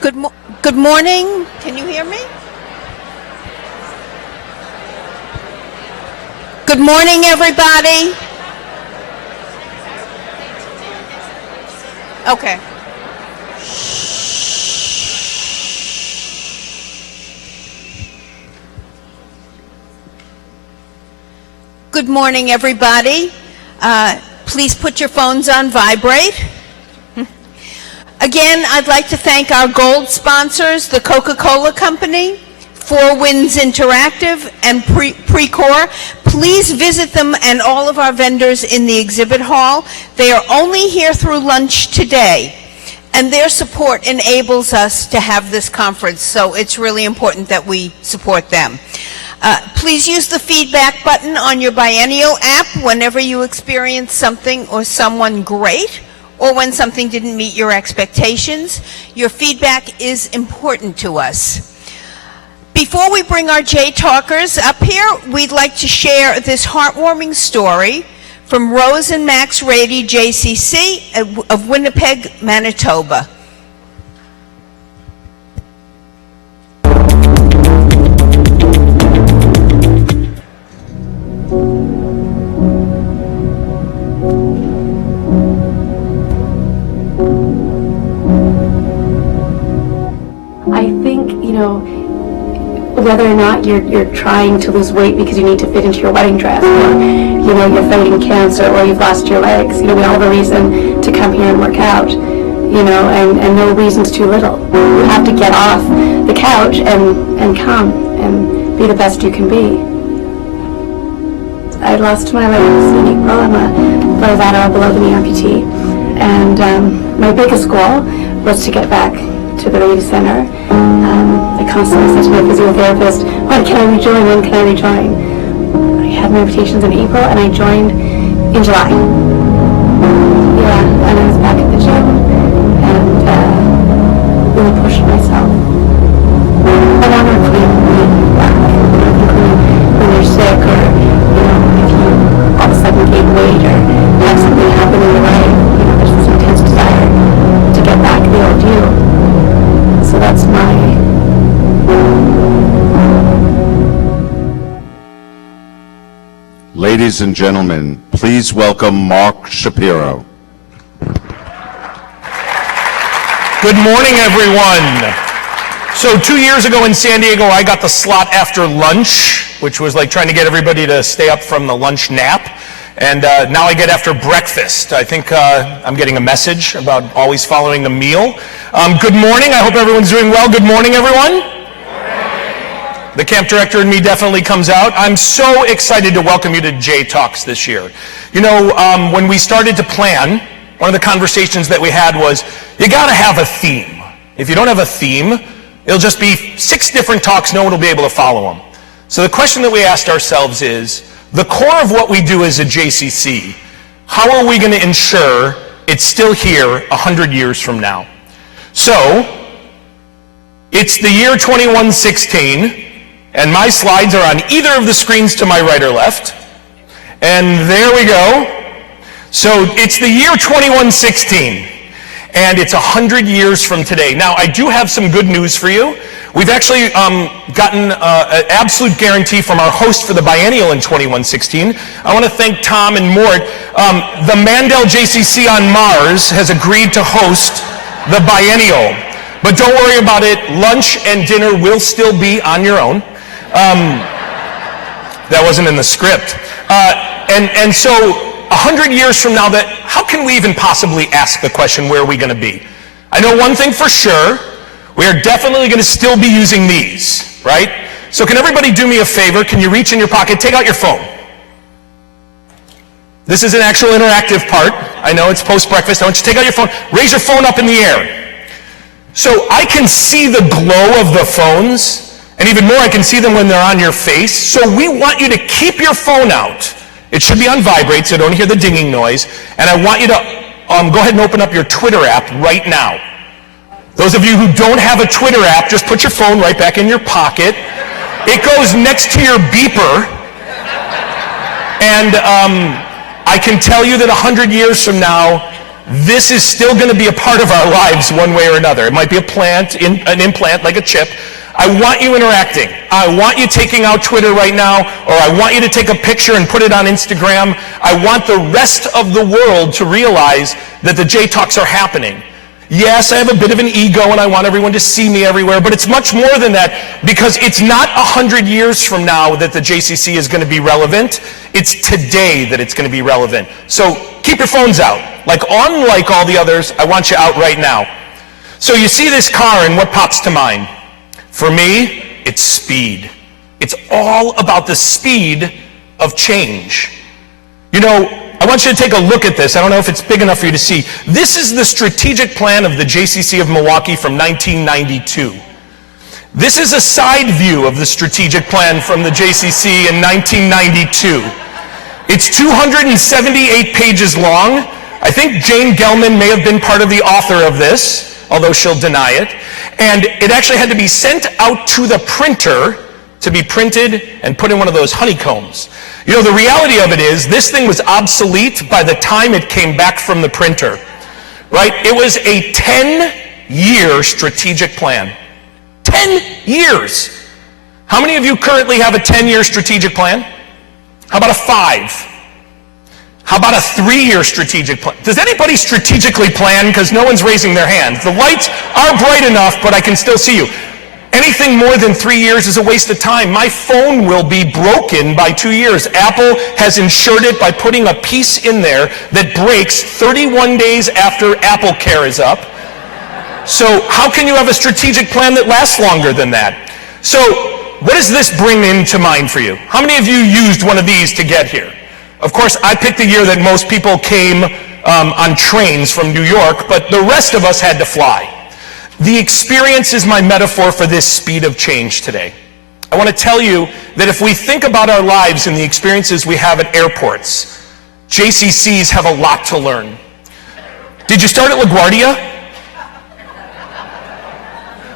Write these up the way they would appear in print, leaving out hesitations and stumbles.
Good morning. Can you hear me? Good morning, everybody. Okay. Good morning, everybody. Please put your phones on vibrate. Again, I'd like to thank our gold sponsors, the Coca-Cola Company, Four Winds Interactive, and Precor. Please visit them and all of our vendors in the exhibit hall. They are only here through lunch today, and their support enables us to have this conference, so it's really important that we support them. Please use the feedback button on your Biennial app whenever you experience something or someone great, or when something didn't meet your expectations. Your feedback is important to us. Before we bring our JTalkers up here, we'd like to share this heartwarming story from Rose and Max Rady, JCC of Winnipeg, Manitoba. Whether or not you're trying to lose weight because you need to fit into your wedding dress, or you're fighting cancer, or you've lost your legs, we all have a reason to come here and work out, and no reason's too little. You have to get off the couch and come and be the best you can be. I lost my legs in April. I'm a bilateral below-the-knee amputee, and my biggest goal was to get back to the Rady Center. I constantly said to my physiotherapist, when can I rejoin, when can I rejoin? I had my amputations in April, and I joined in July. Yeah, and I was back at the gym, and really pushed myself. I want to reclaim back. When you're sick, or if you all of a sudden gain weight, or have something happen in your life, there's this intense desire to get back the old you. So that's my... Ladies and gentlemen, please welcome Mark Shapiro. Good morning, everyone. So 2 years ago in San Diego, I got the slot after lunch, which was like trying to get everybody to stay up from the lunch nap. And now I get after breakfast. I think I'm getting a message about always following the meal. Good morning. I hope everyone's doing well. Good morning, everyone. The camp director in me definitely comes out. I'm so excited to welcome you to JTalks this year. When we started to plan, one of the conversations that we had was, you gotta have a theme. If you don't have a theme, it'll just be 6 different talks, no one will be able to follow them. So the question that we asked ourselves is, the core of what we do as a JCC, how are we going to ensure it's still here 100 years from now? So, it's the year 2116, and my slides are on either of the screens to my right or left. And there we go. So, it's the year 2116, and it's 100 years from today. Now, I do have some good news for you. We've actually gotten an absolute guarantee from our host for the Biennial in 2116. I want to thank Tom and Mort. The Mandel JCC on Mars has agreed to host the Biennial. But don't worry about it. Lunch and dinner will still be on your own. That wasn't in the script. And so 100 years from now, how can we even possibly ask the question, where are we going to be? I know one thing for sure. We are definitely going to still be using these, right? So can everybody do me a favor? Can you reach in your pocket, take out your phone? This is an actual interactive part. I know it's post-breakfast. I want you to take out your phone. Raise your phone up in the air. So I can see the glow of the phones, and even more, I can see them when they're on your face. So we want you to keep your phone out. It should be on vibrate, so don't hear the dinging noise. And I want you to go ahead and open up your Twitter app right now. Those of you who don't have a Twitter app, just put your phone right back in your pocket. It goes next to your beeper. And I can tell you that 100 years from now, this is still going to be a part of our lives one way or another. It might be an implant like a chip. I want you interacting. I want you taking out Twitter right now, or I want you to take a picture and put it on Instagram. I want the rest of the world to realize that the JTalks are happening. Yes, I have a bit of an ego and I want everyone to see me everywhere, but it's much more than that, because it's not 100 years from now that the JCC is going to be relevant. It's today that it's going to be relevant. So keep your phones out. Like, unlike all the others, I want you out right now. So you see this car and what pops to mind? For me, it's speed. It's all about the speed of change. You know, I want you to take a look at this. I don't know if it's big enough for you to see. This is the strategic plan of the JCC of Milwaukee from 1992. This is a side view of the strategic plan from the JCC in 1992. It's 278 pages long. I think Jane Gelman may have been part of the author of this, although she'll deny it. And it actually had to be sent out to the printer to be printed and put in one of those honeycombs. You know, the reality of it is, this thing was obsolete by the time it came back from the printer, right? It was a 10-year strategic plan. 10 years. How many of you currently have a 10-year strategic plan? How about a 5? How about a 3-year strategic plan? Does anybody strategically plan? Because no one's raising their hands. The lights are bright enough, but I can still see you. Anything more than 3 years is a waste of time. My phone will be broken by 2 years. Apple has insured it by putting a piece in there that breaks 31 days after Apple Care is up. So how can you have a strategic plan that lasts longer than that? So what does this bring into mind for you? How many of you used one of these to get here? Of course, I picked the year that most people came on trains from New York, but the rest of us had to fly. The experience is my metaphor for this speed of change today. I want to tell you that if we think about our lives and the experiences we have at airports, JCCs have a lot to learn. Did you start at LaGuardia?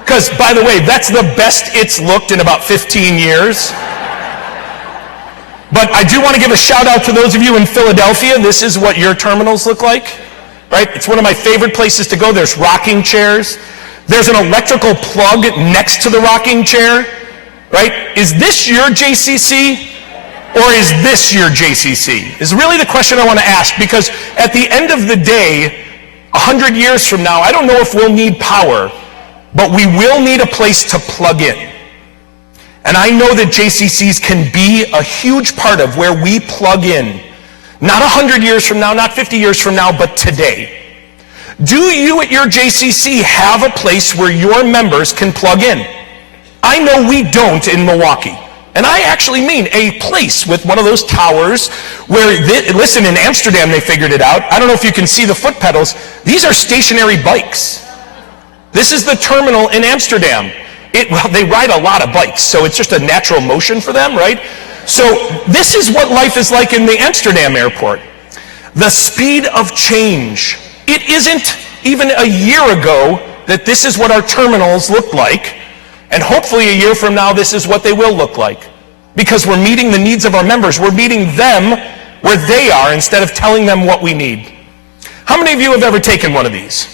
Because, by the way, that's the best it's looked in about 15 years. But I do want to give a shout out to those of you in Philadelphia. This is what your terminals look like, right? It's one of my favorite places to go. There's rocking chairs. There's an electrical plug next to the rocking chair, right? Is this your JCC, or is this your JCC? Is really the question I want to ask, because at the end of the day, 100 years from now, I don't know if we'll need power, but we will need a place to plug in. And I know that JCCs can be a huge part of where we plug in. Not 100 years from now, not 50 years from now, but today. Do you at your JCC have a place where your members can plug in? I know we don't in Milwaukee. And I actually mean a place with one of those towers where, listen, in Amsterdam they figured it out. I don't know if you can see the foot pedals. These are stationary bikes. This is the terminal in Amsterdam. Well, they ride a lot of bikes, so it's just a natural motion for them, right? So this is what life is like in the Amsterdam airport. The speed of change. It isn't even a year ago that this is what our terminals looked like, and hopefully a year from now this is what they will look like. Because we're meeting the needs of our members. We're meeting them where they are instead of telling them what we need. How many of you have ever taken one of these?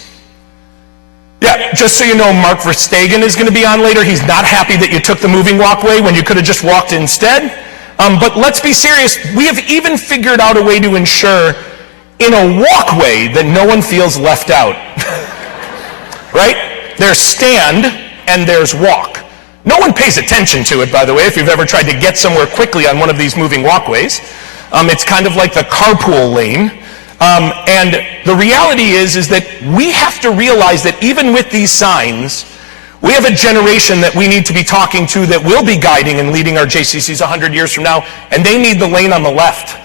Yeah, just so you know, Mark Verstegen is going to be on later. He's not happy that you took the moving walkway when you could have just walked instead. But let's be serious. We have even figured out a way to ensure in a walkway that no one feels left out. Right? There's stand and there's walk. No one pays attention to it, by the way, if you've ever tried to get somewhere quickly on one of these moving walkways. It's kind of like the carpool lane. And the reality is that we have to realize that even with these signs, we have a generation that we need to be talking to that will be guiding and leading our JCCs 100 years from now, and they need the lane on the left.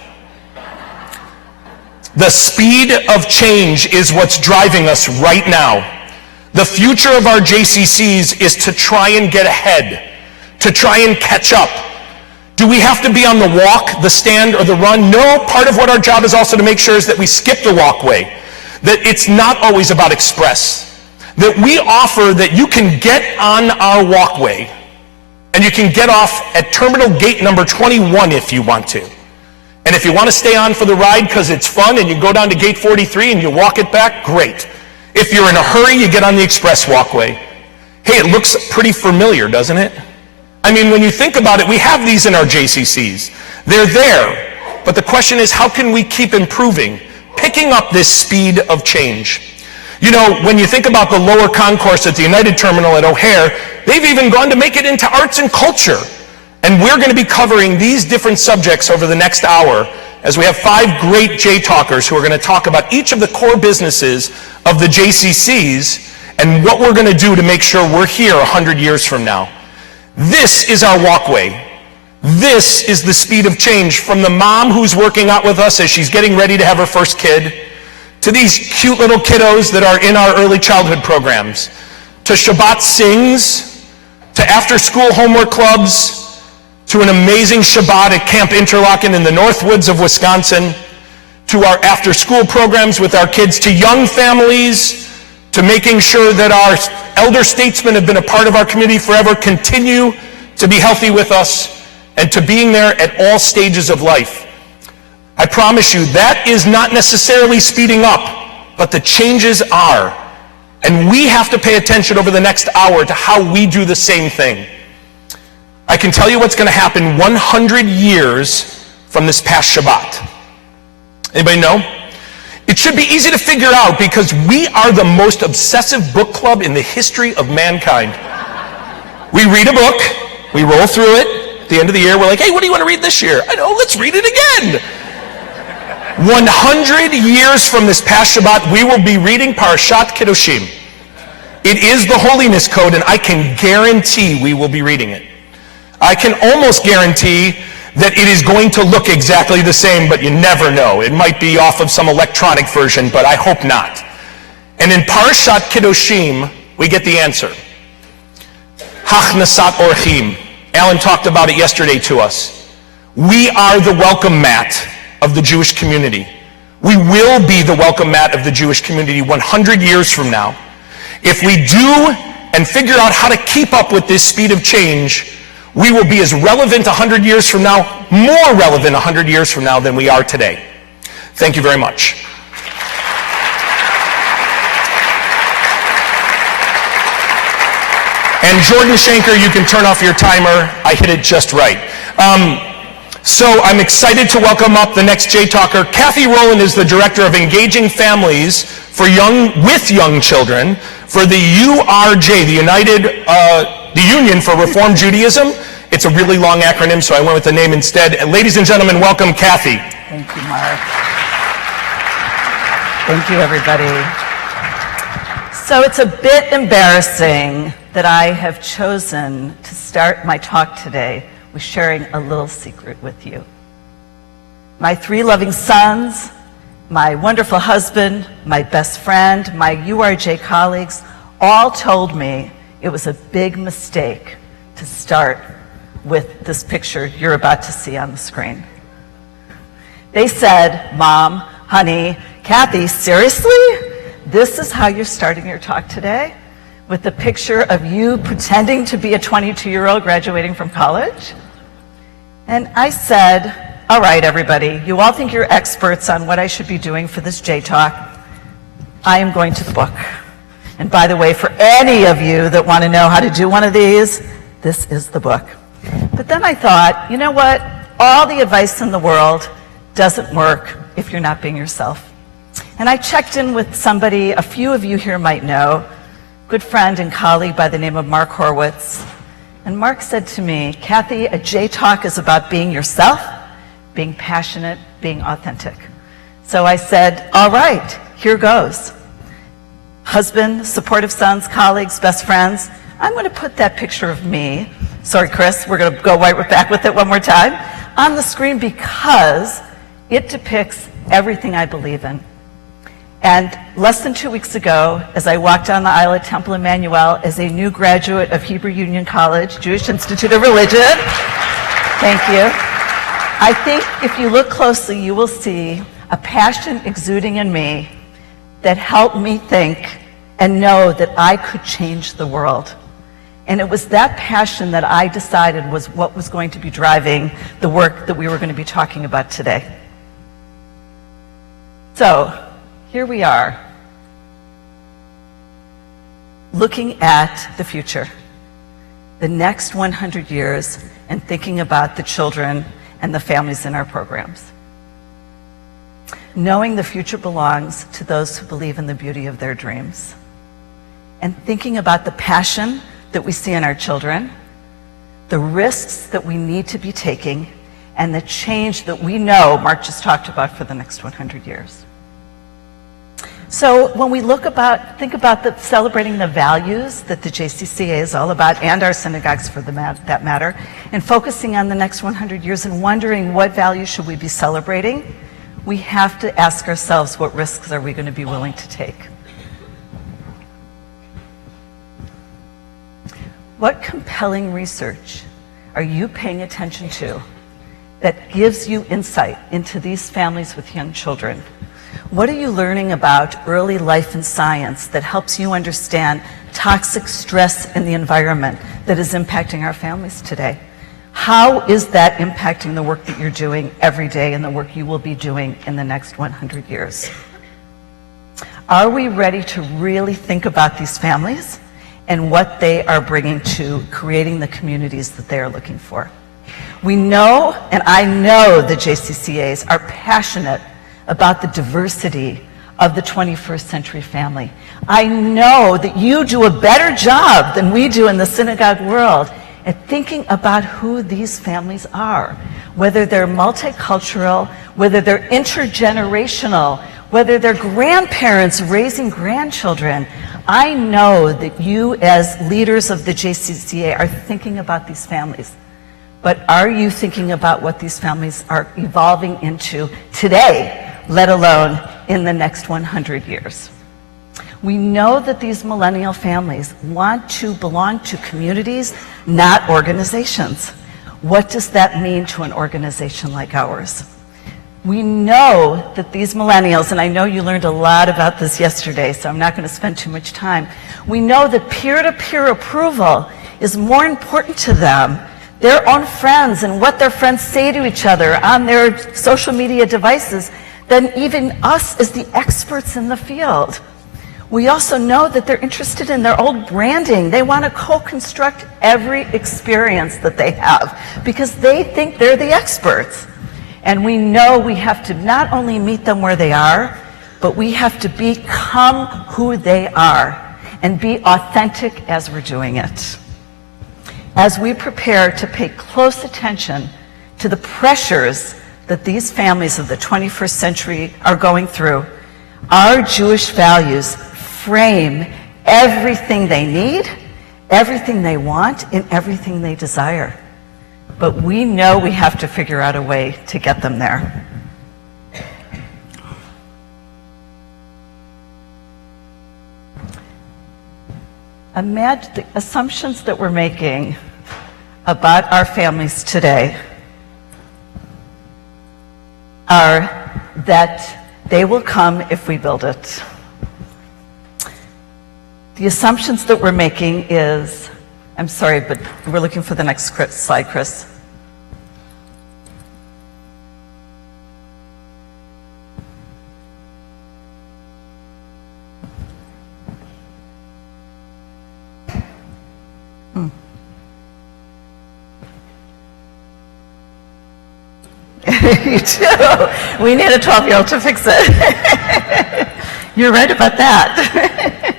The speed of change is what's driving us right now. The future of our JCCs is to try and get ahead, to try and catch up. Do we have to be on the walk, the stand, or the run? No, part of what our job is also to make sure is that we skip the walkway, that it's not always about express, that we offer that you can get on our walkway and you can get off at terminal gate number 21 if you want to. And if you want to stay on for the ride because it's fun and you go down to gate 43 and you walk it back, great. If you're in a hurry, you get on the express walkway. Hey, it looks pretty familiar, doesn't it? I mean, when you think about it, we have these in our JCCs. They're there. But the question is, how can we keep improving, picking up this speed of change? You know, when you think about the lower concourse at the United Terminal at O'Hare, they've even gone to make it into arts and culture. And we're going to be covering these different subjects over the next hour as we have 5 great J-talkers who are going to talk about each of the core businesses of the JCCs and what we're going to do to make sure we're here 100 years from now. This is our walkway. This is the speed of change, from the mom who's working out with us as she's getting ready to have her first kid, to these cute little kiddos that are in our early childhood programs, to Shabbat Sings, to after-school homework clubs, to an amazing Shabbat at Camp Interlochen in the Northwoods of Wisconsin, to our after-school programs with our kids, to young families, to making sure that our elder statesmen have been a part of our community forever, continue to be healthy with us, and to being there at all stages of life. I promise you, that is not necessarily speeding up, but the changes are. And we have to pay attention over the next hour to how we do the same thing. I can tell you what's going to happen 100 years from this past Shabbat. Anybody know? It should be easy to figure out because we are the most obsessive book club in the history of mankind. We read a book, we roll through it, at the end of the year we're like, hey, what do you want to read this year? I know, let's read it again. 100 years from this past Shabbat, we will be reading Parashat Kedoshim. It is the holiness code, and I can guarantee we will be reading it. I can almost guarantee that it is going to look exactly the same, but you never know. It might be off of some electronic version, but I hope not. And in Parashat Kedoshim, we get the answer. Hachnasat Orchim. Alan talked about it yesterday to us. We are the welcome mat of the Jewish community. We will be the welcome mat of the Jewish community 100 years from now. If we do and figure out how to keep up with this speed of change, we will be as relevant 100 years from now, more relevant 100 years from now than we are today. Thank you very much. And Jordan Shanker, you can turn off your timer. I hit it just right. So I'm excited to welcome up the next J-talker. Cathy Rolland is the Director of Engaging Families with Young Children for the URJ, the Union for Reform Judaism. It's a really long acronym, so I went with the name instead. And ladies and gentlemen, welcome Cathy. Thank you, Mark. Thank you, everybody. So it's a bit embarrassing that I have chosen to start my talk today with sharing a little secret with you. My 3 loving sons, my wonderful husband, my best friend, my URJ colleagues, all told me it was a big mistake to start with this picture you're about to see on the screen. They said, Mom, honey, Cathy, seriously? This is how you're starting your talk today? With the picture of you pretending to be a 22-year-old graduating from college? And I said, all right, everybody, you all think you're experts on what I should be doing for this J-talk. I am going to the book. And by the way, for any of you that want to know how to do one of these, this is the book. But then I thought, you know what? All the advice in the world doesn't work if you're not being yourself. And I checked in with somebody a few of you here might know, good friend and colleague by the name of Mark Horowitz. And Mark said to me, Cathy, a J-talk is about being yourself, being passionate, being authentic. So I said, all right, here goes. Husband, supportive sons, colleagues, best friends. I'm going to put that picture of me, sorry, Chris, we're going to go right back with it one more time, on the screen because it depicts everything I believe in. And less than 2 weeks ago, as I walked down the aisle at Temple Emmanuel as a new graduate of Hebrew Union College, Jewish Institute of Religion, thank you, I think if you look closely, you will see a passion exuding in me that helped me think and know that I could change the world. And it was that passion that I decided was what was going to be driving the work that we were going to be talking about today. So here we are, looking at the future, the next 100 years, and thinking about the children and the families in our programs. Knowing the future belongs to those who believe in the beauty of their dreams. And thinking about the passion that we see in our children, the risks that we need to be taking, and the change that we know Mark just talked about for the next 100 years. So when we think about celebrating the values that the JCCA is all about, and our synagogues for that matter, and focusing on the next 100 years and wondering what values should we be celebrating, we have to ask ourselves, what risks are we going to be willing to take? What compelling research are you paying attention to that gives you insight into these families with young children? What are you learning about early life in science that helps you understand toxic stress in the environment that is impacting our families today? How is that impacting the work that you're doing every day and the work you will be doing in the next 100 years? Are we ready to really think about these families and what they are bringing to creating the communities that they are looking for? We know, and I know the JCCAs are passionate about the diversity of the 21st century family. I know that you do a better job than we do in the synagogue world at thinking about who these families are, whether they're multicultural, whether they're intergenerational, whether they're grandparents raising grandchildren. I know that you as leaders of the JCCA are thinking about these families, but are you thinking about what these families are evolving into today, let alone in the next 100 years? We know that these millennial families want to belong to communities, not organizations. What does that mean to an organization like ours? We know that these millennials, and I know you learned a lot about this yesterday, so I'm not going to spend too much time. We know that peer-to-peer approval is more important to them, their own friends and what their friends say to each other on their social media devices, than even us as the experts in the field. We also know that they're interested in their old branding. They want to co-construct every experience that they have because they think they're the experts. And we know we have to not only meet them where they are, but we have to become who they are and be authentic as we're doing it. As we prepare to pay close attention to the pressures that these families of the 21st century are going through, our Jewish values frame everything they need, everything they want, and everything they desire. But we know we have to figure out a way to get them there. Imagine the assumptions that we're making about our families today are that they will come if we build it. The assumptions that we're making is, I'm sorry, but we're looking for the next slide, Chris. You do. We need a 12-year-old to fix it. You're right about that.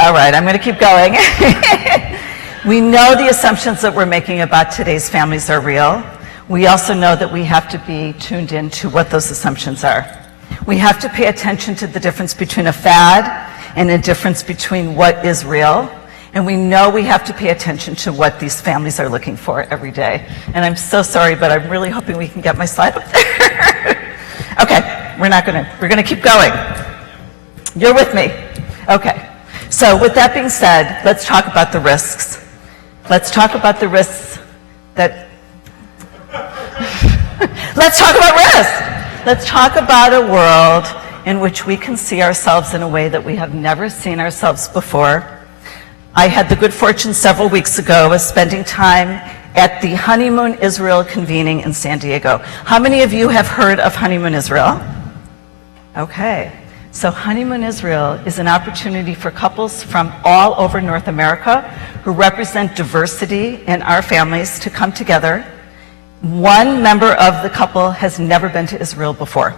All right, I'm going to keep going. We know the assumptions that we're making about today's families are real. We also know that we have to be tuned into what those assumptions are. We have to pay attention to the difference between a fad and a difference between what is real. And we know we have to pay attention to what these families are looking for every day. And I'm so sorry, but I'm really hoping we can get my slide up there. Okay, we're going to keep going. You're with me? Okay. So with that being said, let's talk about the risks. Let's talk about the risks that... Let's talk about risk. Let's talk about a world in which we can see ourselves in a way that we have never seen ourselves before. I had the good fortune several weeks ago of spending time at the Honeymoon Israel convening in San Diego. How many of you have heard of Honeymoon Israel? Okay. So Honeymoon Israel is an opportunity for couples from all over North America who represent diversity in our families to come together. One member of the couple has never been to Israel before.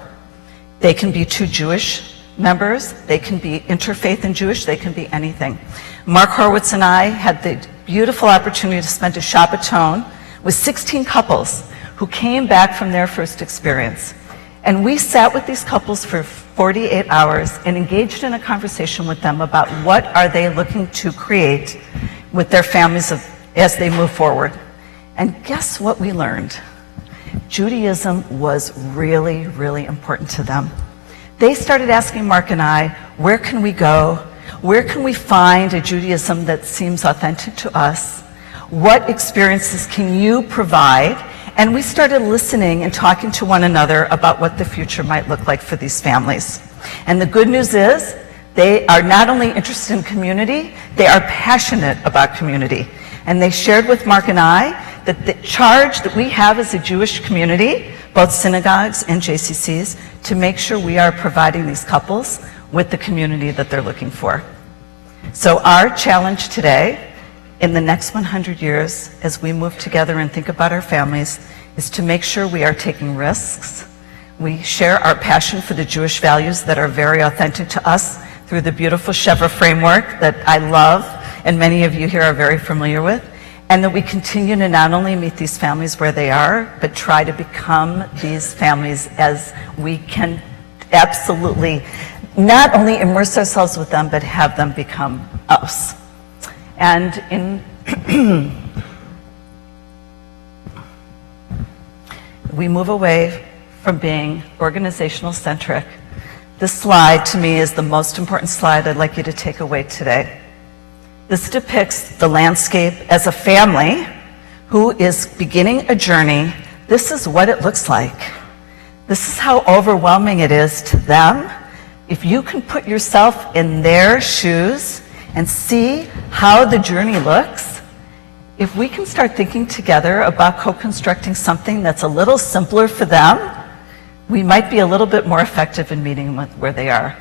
They can be two Jewish members, they can be interfaith and Jewish, they can be anything. Mark Horowitz and I had the beautiful opportunity to spend a Shabbaton with 16 couples who came back from their first experience. And we sat with these couples for 48 hours and engaged in a conversation with them about what are they looking to create with their families as they move forward. And guess what we learned? Judaism was really, really important to them. They started asking Mark and I, where can we go? Where can we find a Judaism that seems authentic to us? What experiences can you provide? And we started listening and talking to one another about what the future might look like for these families. And the good news is, they are not only interested in community, they are passionate about community. And they shared with Mark and I that the charge that we have as a Jewish community, both synagogues and JCCs, to make sure we are providing these couples with the community that they're looking for. So our challenge today, in the next 100 years, as we move together and think about our families, is to make sure we are taking risks. We share our passion for the Jewish values that are very authentic to us through the beautiful Sheva framework that I love and many of you here are very familiar with, and that we continue to not only meet these families where they are, but try to become these families as we can absolutely not only immerse ourselves with them, but have them become us. And we move away from being organizational centric. This slide to me is the most important slide I'd like you to take away today. This depicts the landscape as a family who is beginning a journey. This is what it looks like. This is how overwhelming it is to them. If you can put yourself in their shoes and see how the journey looks, if we can start thinking together about co-constructing something that's a little simpler for them, we might be a little bit more effective in meeting with where they are.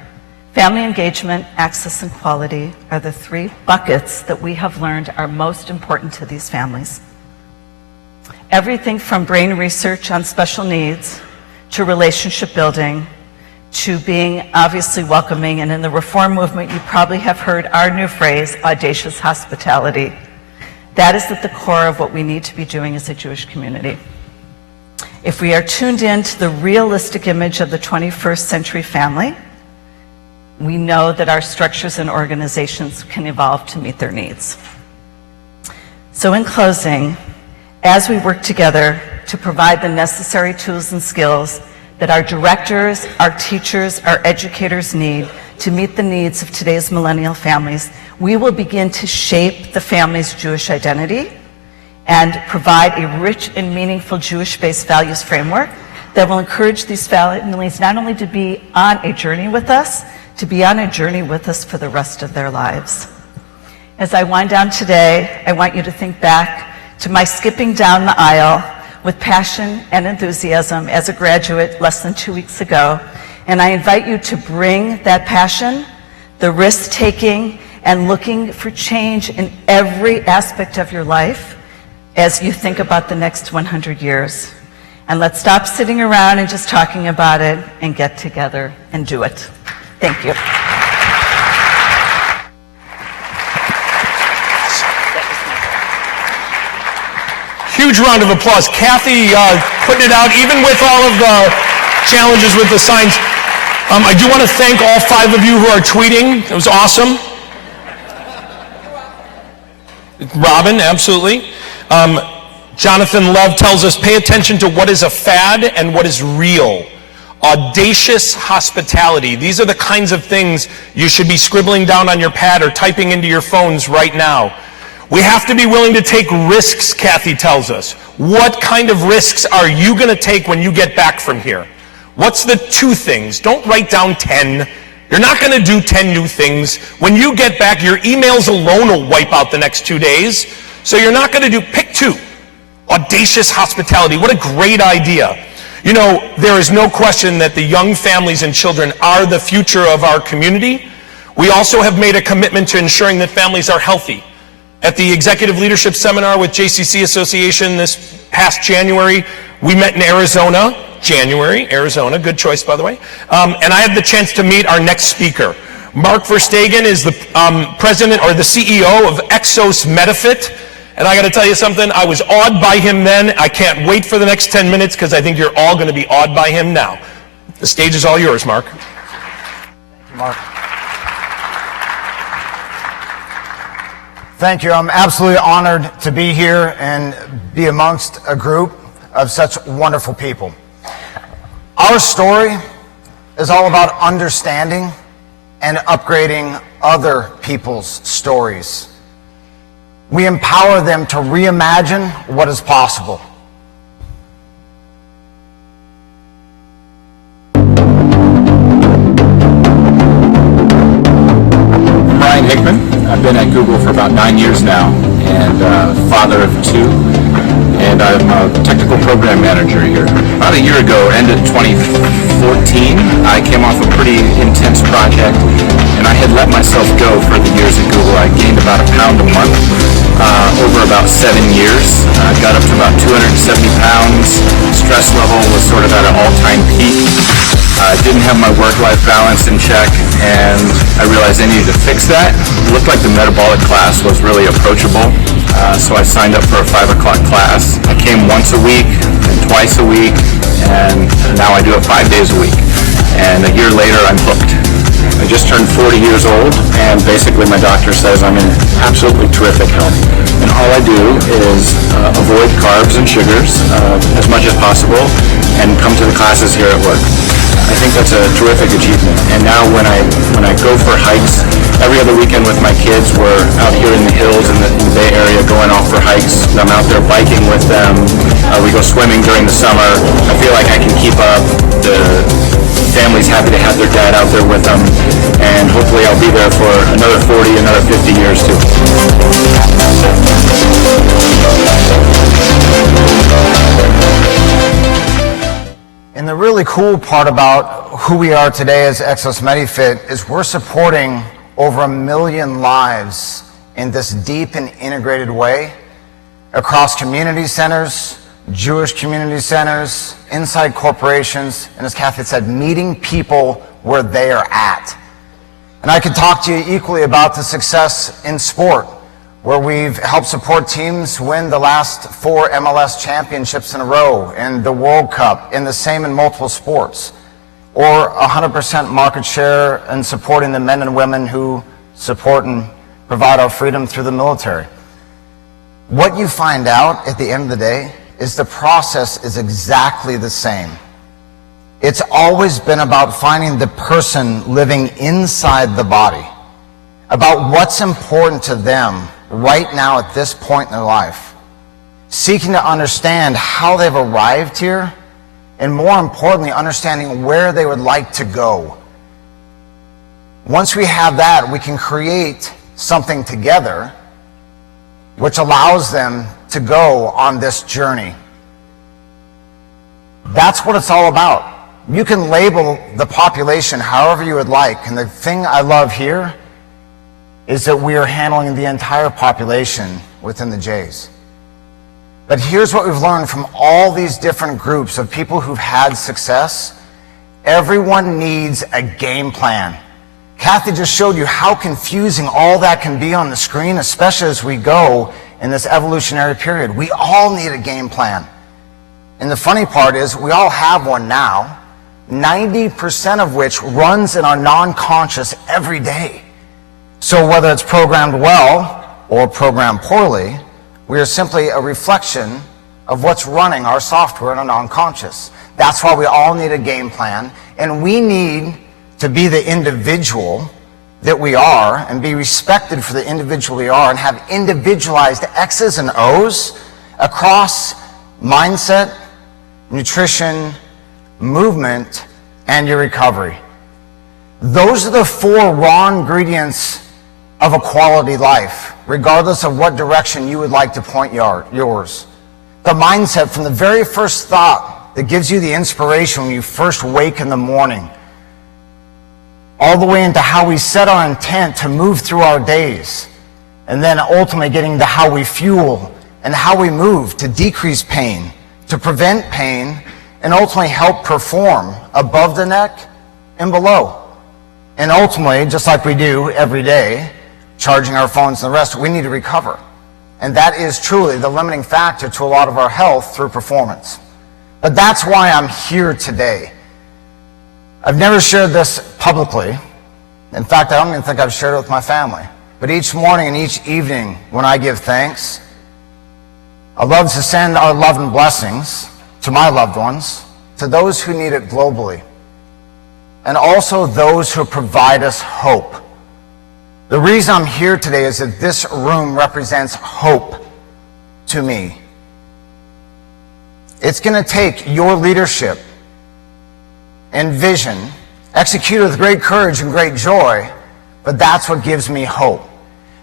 Family engagement, access, and quality are the three buckets that we have learned are most important to these families. Everything from brain research on special needs to relationship building to being obviously welcoming, and in the reform movement you probably have heard our new phrase, audacious hospitality. That is at the core of what we need to be doing as a Jewish community. If we are tuned in to the realistic image of the 21st century family, we know that our structures and organizations can evolve to meet their needs. So in closing, as we work together to provide the necessary tools and skills that our directors, our teachers, our educators need to meet the needs of today's millennial families, we will begin to shape the family's Jewish identity and provide a rich and meaningful Jewish-based values framework that will encourage these families not only to be on a journey with us, to be on a journey with us for the rest of their lives. As I wind down today, I want you to think back to my skipping down the aisle with passion and enthusiasm as a graduate less than 2 weeks ago. And I invite you to bring that passion, the risk-taking, and looking for change in every aspect of your life as you think about the next 100 years. And let's stop sitting around and just talking about it and get together and do it. Thank you. Huge round of applause. Cathy putting it out, even with all of the challenges with the signs. I do want to thank all 5 of you who are tweeting. It was awesome. Robin, absolutely. Jonathan Love tells us, pay attention to what is a fad and what is real. Audacious hospitality. These are the kinds of things you should be scribbling down on your pad or typing into your phones right now. We have to be willing to take risks, Cathy tells us. What kind of risks are you going to take when you get back from here? What's the 2 things? Don't write down 10. You're not going to do 10 new things. When you get back, your emails alone will wipe out the next 2 days. So you're not going to do, pick 2. Audacious hospitality. What a great idea. You know, there is no question that the young families and children are the future of our community. We also have made a commitment to ensuring that families are healthy. At the Executive Leadership Seminar with JCC Association this past January, we met in Arizona. Arizona, good choice by the way. And I had the chance to meet our next speaker. Mark Verstegen is the president or the CEO of EXOS Medifit. And I got to tell you something, I was awed by him then. I can't wait for the next 10 minutes because I think you're all going to be awed by him now. The stage is all yours, Mark. Thank you, Mark. Thank you. I'm absolutely honored to be here and be amongst a group of such wonderful people. Our story is all about understanding and upgrading other people's stories. We empower them to reimagine what is possible. I'm Ryan Hickman. I've been at Google for about 9 years now, and father of 2, and I'm a technical program manager here. About a year ago, end of 2014, I came off a pretty intense project, and I had let myself go for the years at Google. I gained about a pound a month over about 7 years. Got up to about 270 pounds. Stress level was sort of at an all-time peak. I didn't have my work-life balance in check, and I realized I needed to fix that. It looked like the metabolic class was really approachable, so I signed up for a 5 o'clock class. I came once a week, and twice a week, and now I do it 5 days a week. And a year later, I'm hooked. I just turned 40 years old, and basically my doctor says I'm in absolutely terrific health. And all I do is avoid carbs and sugars as much as possible, and come to the classes here at work. I think that's a terrific achievement. And now when I go for hikes, every other weekend with my kids, we're out here in the hills in the Bay Area going off for hikes. I'm out there biking with them. We go swimming during the summer. I feel like I can keep up. The family's happy to have their dad out there with them. And hopefully I'll be there for another 40, another 50 years too. And the really cool part about who we are today as EXOS Medifit is we're supporting over 1 million lives in this deep and integrated way across community centers, Jewish community centers, inside corporations, and as Cathy said, meeting people where they are at. And I could talk to you equally about the success in sport, where we've helped support teams win the last 4 MLS championships in a row, and the World Cup, and the same in multiple sports, or 100% market share in supporting the men and women who support and provide our freedom through the military. What you find out at the end of the day is the process is exactly the same. It's always been about finding the person living inside the body, about what's important to them right now at this point in their life, seeking to understand how they've arrived here, and more importantly, understanding where they would like to go. Once we have that, we can create something together which allows them to go on this journey. That's what it's all about. You can label the population however you would like, and the thing I love here is that we are handling the entire population within the J's. But here's what we've learned from all these different groups of people who've had success. Everyone needs a game plan. Cathy just showed you how confusing all that can be on the screen, especially as we go in this evolutionary period. We all need a game plan. And the funny part is we all have one now, 90% of which runs in our non-conscious every day. So whether it's programmed well or programmed poorly, we are simply a reflection of what's running our software in our non-conscious. That's why we all need a game plan, and we need to be the individual that we are and be respected for the individual we are and have individualized X's and O's across mindset, nutrition, movement, and your recovery. Those are the 4 raw ingredients of a quality life, regardless of what direction you would like to point yours. the mindset from the very first thought that gives you the inspiration when you first wake in the morning, all the way into how we set our intent to move through our days, and then ultimately getting to how we fuel and how we move to decrease pain, to prevent pain, and ultimately help perform above the neck and below. And ultimately, just like we do every day, charging our phones and the rest, we need to recover. And that is truly the limiting factor to a lot of our health through performance. But that's why I'm here today. I've never shared this publicly. In fact, I don't even think I've shared it with my family. But each morning and each evening when I give thanks, I love to send our love and blessings to my loved ones, to those who need it globally, and also those who provide us hope. The reason I'm here today is that this room represents hope to me. It's going to take your leadership and vision, executed with great courage and great joy, but that's what gives me hope.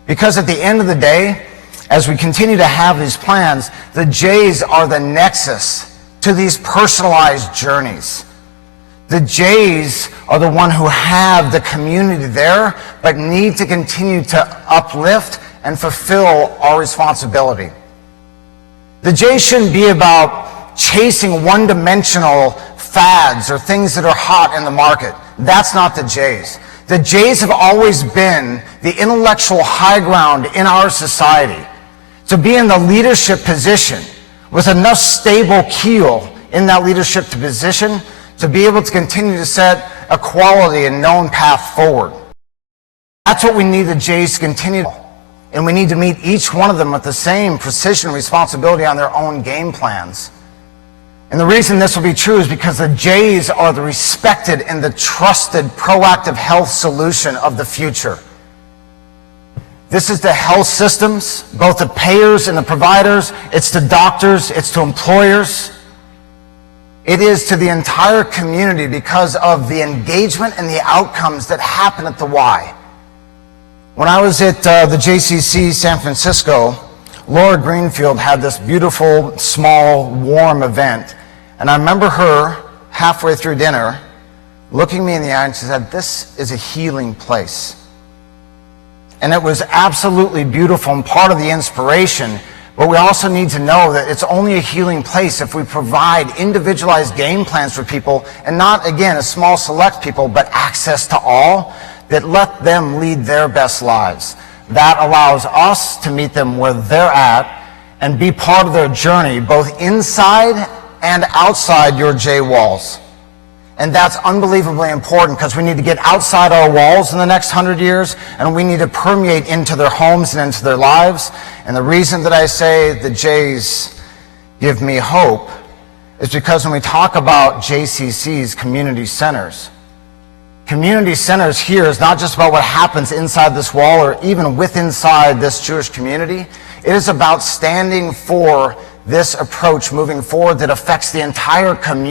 Because at the end of the day, as we continue to have these plans, the J's are the nexus to these personalized journeys. The J's are the one who have the community there, but need to continue to uplift and fulfill our responsibility. The J's shouldn't be about chasing one-dimensional fads or things that are hot in the market. That's not the J's. The J's have always been the intellectual high ground in our society. To be in the leadership position with enough stable keel in that leadership position to be able to continue to set a quality and known path forward. That's what we need the J's to continue. And we need to meet each one of them with the same precision and responsibility on their own game plans. And the reason this will be true is because the J's are the respected and the trusted proactive health solution of the future. This is the health systems, both the payers and the providers. It's to doctors, it's to employers. It is to the entire community because of the engagement and the outcomes that happen at the Y. When I was at the JCC San Francisco, Laura Greenfield had this beautiful, small, warm event. And I remember her, halfway through dinner, looking me in the eye and she said, "This is a healing place." And it was absolutely beautiful and part of the inspiration. But we also need to know that it's only a healing place if we provide individualized game plans for people, and not, again, a small select people, but access to all, that let them lead their best lives. That allows us to meet them where they're at and be part of their journey, both inside and outside your J walls. And that's unbelievably important because we need to get outside our walls in the next 100 years, and we need to permeate into their homes and into their lives. And the reason that I say the J's give me hope is because when we talk about JCCs, community centers here is not just about what happens inside this wall or even inside this Jewish community. It is about standing for this approach moving forward that affects the entire community.